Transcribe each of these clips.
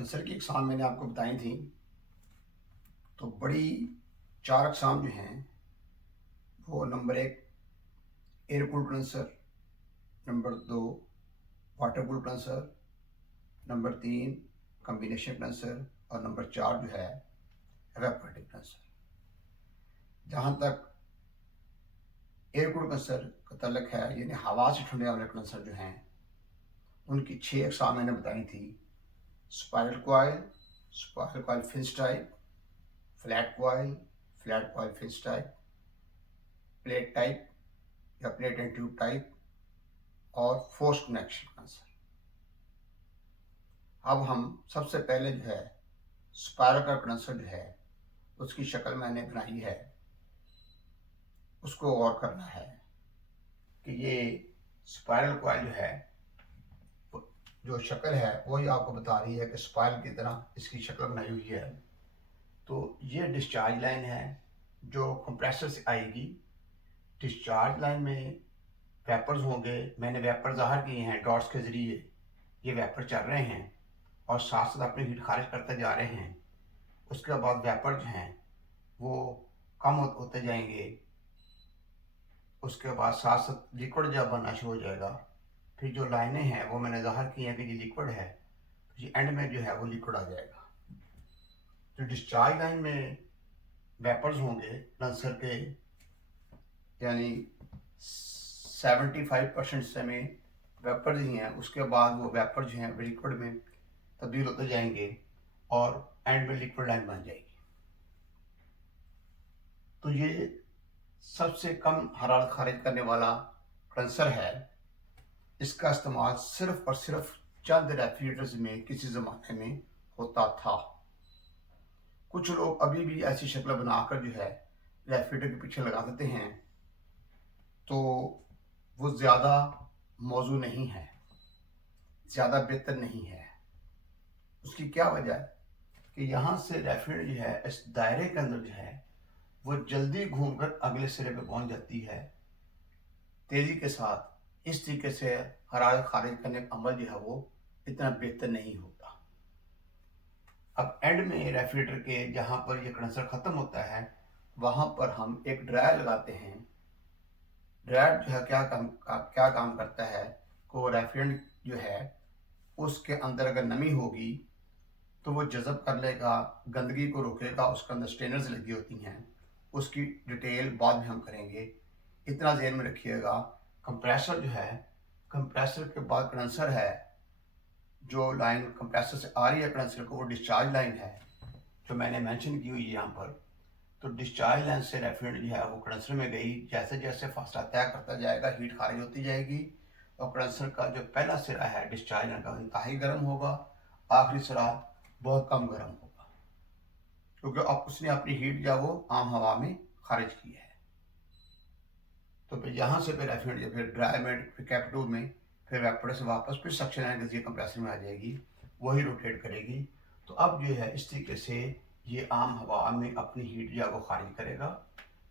कंसर की अक़साम मैंने आपको बताई थी। तो बड़ी 4 अक़साम जो हैं वो number 1 air cooled condenser, number 2 water cooled condenser, number 3 combination condenser और नंबर 4 जो है इवेपोरेटिव कंडेंसर। जहाँ तक एयर कूल्ड कंडेंसर का तल्लक है, यानी हवा से ठंडे वाले कंडेंसर जो हैं उनकी 6 अक़साम मैंने बताई थी। Spiral coil finch type, flat coil finch type, plate type या प्लेट एंड ट्यूब टाइप और फोर्स कनेक्शन कंडेंसर। अब हम सबसे पहले जो है स्पाइरल का कंडेंसर जो है उसकी शक्ल मैंने बनाई है, उसको गौर करना है कि ये स्पाइरल कॉइल जो है जो शक्ल है वही आपको बता रही है कि स्पाइरल की तरह इसकी शक्ल बनाई हुई है। तो ये डिस्चार्ज लाइन है जो कंप्रेसर से आएगी। डिस्चार्ज लाइन में वेपर्स होंगे। मैंने वेपर ज़ाहिर किए हैं डॉट्स के ज़रिए। ये वेपर चल रहे हैं और साथ साथ अपनी हीट खारिज करते जा रहे हैं। उसके बाद वेपर जो हैं वो कम होते जाएंगे। उसके बाद साथ साथ लिक्विड जब बनना शुरू हो जाएगा, फिर जो लाइनें हैं वो मैंने ज़ाहिर की हैं कि ये लिक्विड है, तो ये एंड में जो है वो लिक्विड आ जाएगा। तो डिस्चार्ज लाइन में वेपर्स होंगे कंडेंसर के, यानी 75% समय वेपर ही हैं। उसके बाद वो वेपर जो हैं लिक्विड में तब्दील होते जाएंगे और एंड में लिक्विड लाइन बन जाएगी। तो ये सबसे कम हरारत खारिज करने वाला कंडेंसर है। इसका इस्तेमाल सिर्फ और सिर्फ चंद रेफ्रिजरेटर्स में किसी ज़माने में होता था। कुछ लोग अभी भी ऐसी शक्ल बनाकर जो है रेफ्रिजरेटर के पीछे लगा देते हैं, तो वो ज़्यादा मौजू नहीं है, ज़्यादा बेहतर नहीं है। उसकी क्या वजह है कि यहाँ से रेफ्रिजरेटर जो है इस दायरे के अंदर जो है वो जल्दी घूमकर अगले सिरे पे पहुंच जाती है तेज़ी के साथ। इस तरीके से हरारत खारिज करने का अमल जो है वो इतना बेहतर नहीं होता। अब एंड में रेफ्रिजरेटर के जहाँ पर ये कंडेंसर ख़त्म होता है वहाँ पर हम एक ड्रायर लगाते हैं। ड्रायर जो है क्या काम करता है कि वो रेफ्रिजरेंट जो है उसके अंदर अगर नमी होगी तो वो जज़ब कर लेगा, गंदगी को रोकेगा। उसके अंदर स्ट्रेनर्स लगी होती हैं, उसकी डिटेल बाद में हम करेंगे। इतना ज़हन में रखिएगा। कंप्रेसर जो है, कंप्रेसर के बाद कंडेंसर है, जो लाइन कंप्रेसर से आ रही है कंडेंसर को वो डिस्चार्ज लाइन है जो मैंने मेंशन की हुई है यहाँ पर। तो डिस्चार्ज लाइन से रेफ्रिजरेंट जो है वो कंडेंसर में गई। जैसे जैसे फासला तय करता जाएगा हीट खारिज होती जाएगी और कंडेंसर का जो पहला सिरा है डिस्चार्ज लाइन का इंतहाई गर्म होगा, आखिरी सिरा बहुत कम गर्म होगा, क्योंकि अब उसने अपनी हीट जो वो आम हवा में खारिज की है। तो फिर यहाँ से फिर रेफ्रिजरेंट फिर ड्राई में, फिर कैप्टूब में, फिर वेपर से वापस फिर सक्शन लाइन के जरिए कंप्रेसर में आ जाएगी, वही रोटेट करेगी। तो अब जो है इस तरीके से ये आम हवा में अपनी हीट जो है वो खारिज करेगा।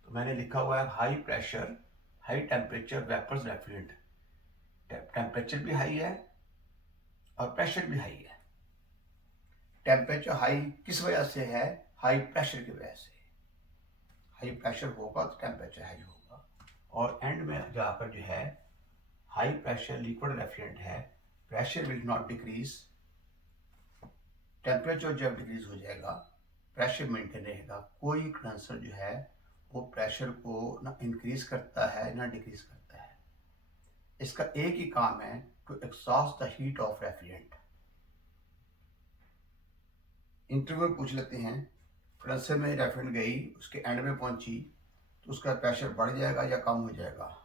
तो मैंने लिखा हुआ है high pressure high temperature vapours refrigerant. Temperature भी हाई है और प्रेशर भी हाई है। टेम्परेचर हाई किस वजह से है? हाई प्रेशर की वजह से। हाई प्रेशर होगा तो टेम्परेचर हाई होगा। और एंड में जाकर जो है हाई प्रेशर लिक्विड रेफ्रिजरेंट है, pressure will not decrease. Temperature जब डिक्रीज हो जाएगा प्रेशर मेंटेन रहेगा। कोई कंडेंसर जो है वो प्रेशर को ना इंक्रीज करता है ना डिक्रीज करता है। इसका एक ही काम है, to exhaust the heat of refrigerant. Interview में पूछ लेते हैं, कंडेंसर में रेफ्रिजरेंट गई, उसके एंड में पहुंची तो उसका प्रेशर बढ़ जाएगा या कम हो जाएगा?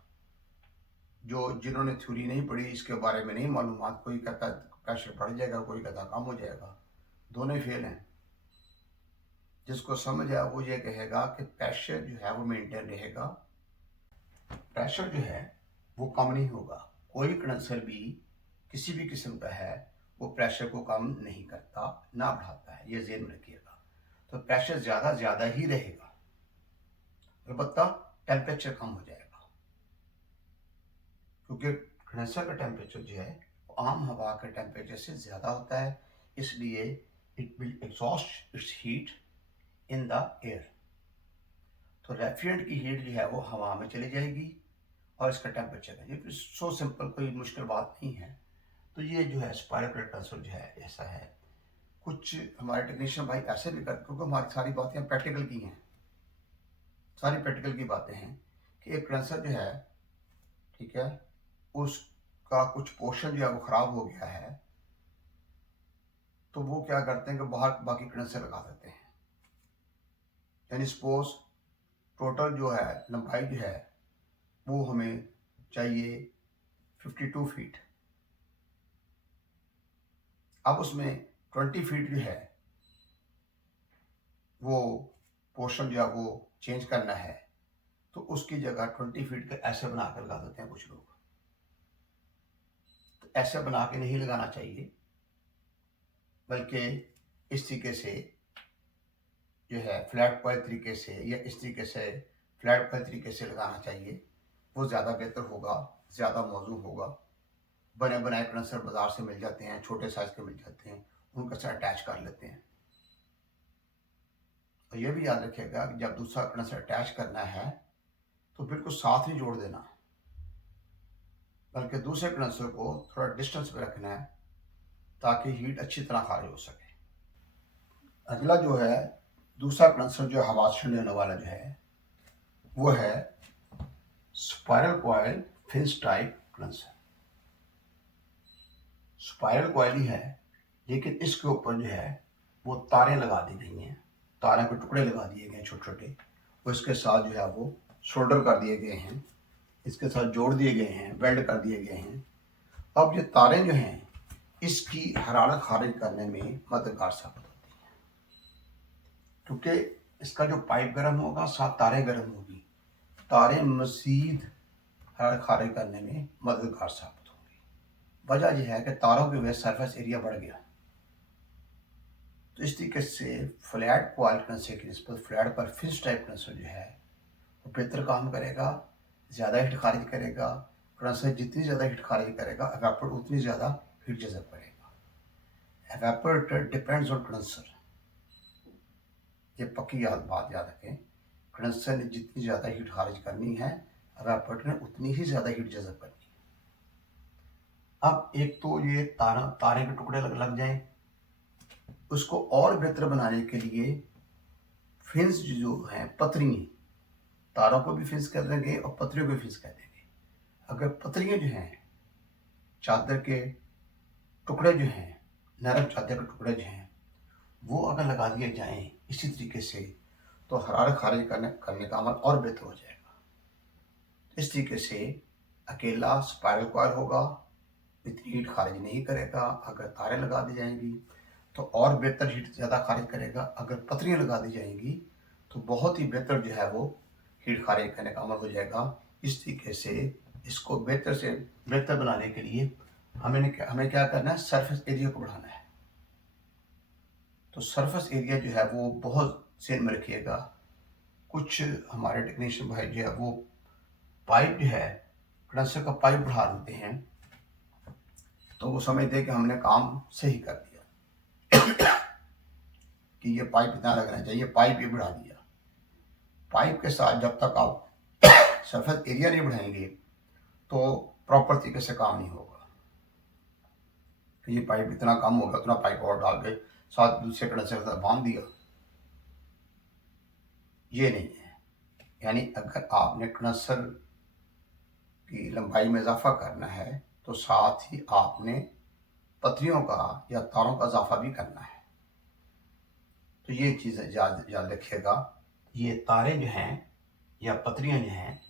जो जिन्होंने थ्योरी नहीं पढ़ी, इसके बारे में नहीं मालूमात, कोई कहता प्रेशर बढ़ जाएगा, कोई कहता कम हो जाएगा, दोनों ही फेल हैं। जिसको समझ आया वो ये कहेगा कि प्रेशर जो है वो मेंटेन रहेगा, प्रेशर जो है वो कम नहीं होगा। कोई कंडेंसर भी किसी भी किस्म का है वो प्रेशर को कम नहीं करता ना बढ़ाता है, ये ज़हन में रखिएगा। तो प्रेशर ज़्यादा ही रहेगा, अलबत्ता टेम्परेचर कम हो जाएगा, क्योंकि कंडेंसर का टेम्परेचर जो है वो आम हवा के टेम्परेचर से ज़्यादा होता है। इसलिए it will exhaust its heat in the air. तो रेफ्रिजरेंट की हीट जो है वो हवा में चली जाएगी और इसका टेम्परेचर है। ये सो सिंपल, कोई मुश्किल बात नहीं है। तो ये जो है स्पाइरल प्लेट ट्रांसफर जो है ऐसा है। कुछ हमारे टेक्नीशियन भाई ऐसे भी करते, क्योंकि हमारी सारी बातें प्रैक्टिकल की हैं, सारी प्रैक्टिकल की बातें हैं कि एक कंडेंसर जो है, ठीक है, उसका कुछ पोर्शन जो है वो ख़राब हो गया है, तो वो क्या करते हैं कि बाहर बाकी कंडेंसर लगा देते हैं। यानी सपोज टोटल जो है लंबाई जो है वो हमें चाहिए 52 फीट। अब उसमें 20 फीट जो है वो पोर्शन जो है वो चेंज करना है, तो उसकी जगह 20 फीट का ऐसे बना कर लगा देते हैं कुछ लोग। तो ऐसे बना के नहीं लगाना चाहिए, बल्कि इस तरीके से जो है फ्लैट कॉइल तरीके से या इस तरीके से फ्लैट कॉइल तरीके से लगाना चाहिए। वो ज़्यादा बेहतर होगा, ज़्यादा मौजूद होगा। बने बनाए कंडेंसर बाज़ार से मिल जाते हैं, छोटे साइज़ के मिल जाते हैं, उनका साथ अटैच कर लेते हैं। और ये भी याद रखिएगा कि जब दूसरा कंडेंसर अटैच करना है तो बिल्कुल साथ ही जोड़ देना, बल्कि दूसरे कंडेंसर को थोड़ा डिस्टेंस पे रखना है ताकि हीट अच्छी तरह खारिज हो सके। अगला जो है दूसरा कंडेंसर जो हवा से ठंडे होने वाला जो है वो है spiral coil finch type condenser. Spiral coil ही है, लेकिन इसके ऊपर जो है वो तारें लगा दी गई हैं, तारों के टुकड़े लगा दिए गए हैं छोटे छोटे, और इसके साथ जो है वो शोल्डर कर दिए गए हैं, इसके साथ जोड़ दिए गए हैं, वेल्ड कर दिए गए हैं। अब ये तारें जो हैं इसकी हरारत खारिज करने में मददगार साबित होती हैं, क्योंकि इसका जो पाइप गर्म होगा साथ तारें गर्म होगी, तारें मज़ीद हरारत खारिज करने में मददगार साबित होंगी। वजह यह है कि तारों की वजह से सरफेस एरिया बढ़ गया। तो इस तरीके से फ्लैट कॉइल कंडेंसर की निस्बत फ्लैट पर फिंच टाइप कंडेंसर जो है वो बेहतर काम करेगा, ज़्यादा हीट खारिज करेगा। कंडेंसर जितनी ज़्यादा हीट खारिज करेगा, एवापोरेटर उतनी ज़्यादा हीट जज़ब करेगा। एवापोरेटर डिपेंड्स ऑन कंडेंसर, ये पक्की बात याद रखें। कंडेंसर ने जितनी ज़्यादा हीट खारिज करनी है, एवापोरेटर ने उतनी ही ज़्यादा हीट जज़ब करनी है। अब एक तो ये तारे के टुकड़े लग जाएं, उसको और बेहतर बनाने के लिए फिंस जो हैं पतरियाँ, तारों को भी फिंस कर देंगे और पतरियों को भी फिंस कर देंगे। अगर पतरियाँ जो हैं, चादर के टुकड़े जो हैं, नरम चादर के टुकड़े जो हैं, वो अगर लगा दिए जाएं इसी तरीके से, तो हरारत खारिज करने का अमल और बेहतर हो जाएगा। इस तरीके से अकेला स्पाइरल कॉइल होगा, इतनी हीट खारिज नहीं करेगा। अगर तारें लगा दी जाएंगी तो और बेहतर हीट ज़्यादा खारिज करेगा। अगर पतरियाँ लगा दी जाएंगी तो बहुत ही बेहतर जो है वो हीट खारिज करने का अमल हो जाएगा। इस तरीके से इसको बेहतर से बेहतर बनाने के लिए हमें क्या करना है, सरफेस एरिया को बढ़ाना है। तो सरफेस एरिया जो है वो बहुत ध्यान में रखिएगा। कुछ हमारे टेक्नीशियन भाई जो है वो पाइप जो है कंडेंसर का पाइप बढ़ा देते हैं, तो वो समझते हैं कि हमने काम सही कर दिया कि ये पाइप इतना लगना चाहिए, पाइप ये बढ़ा दिया। पाइप के साथ जब तक आप सरफेस एरिया नहीं बढ़ाएंगे तो प्रॉपर तरीके से काम नहीं होगा। तो ये पाइप इतना कम होगा, उतना पाइप और डाल के साथ दूसरे कंडेंसर के साथ बांध दिया, ये नहीं है। यानी अगर आपने कंडेंसर की लंबाई में इजाफा करना है तो साथ ही आपने पतरियों का या तारों का इजाफा भी करना है। तो ये चीज़ें याद रखिएगा। ये तारें जो हैं या पतरियाँ जो हैं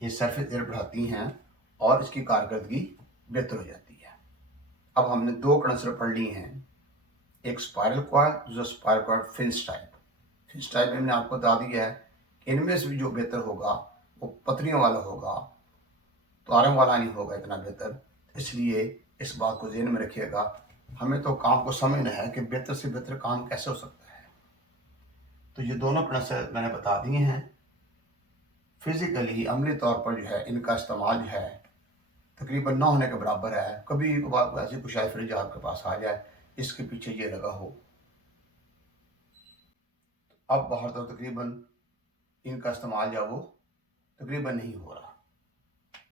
ये सरफेस एरिया बढ़ाती हैं और इसकी कारकर्दगी बेहतर हो जाती है। अब हमने दो कंडेंसर पढ़ लिए हैं, एक स्पाइरल कॉइल, दूसरा spiral coil finch type. Finch type में हमने आपको बता दिया है कि इनमें से भी जो बेहतर होगा वो पतरियों वाला होगा, तारों वाला नहीं होगा इतना बेहतर। इसलिए इस बात को ध्यान में रखिएगा। हमें तो काम को समझना है कि बेहतर से बेहतर काम कैसे हो सकता है। तो ये दोनों कंडेंसर मैंने बता दिए हैं। फिजिकली अमली तौर पर जो है इनका इस्तेमाल जो है तकरीबन ना होने के बराबर है। कभी कभार ऐसी कुछ फ्रिज आपके पास आ जाए इसके पीछे ये लगा हो, अब बाहर तो तकरीबन इनका इस्तेमाल जो है वो तकरीबन नहीं हो रहा।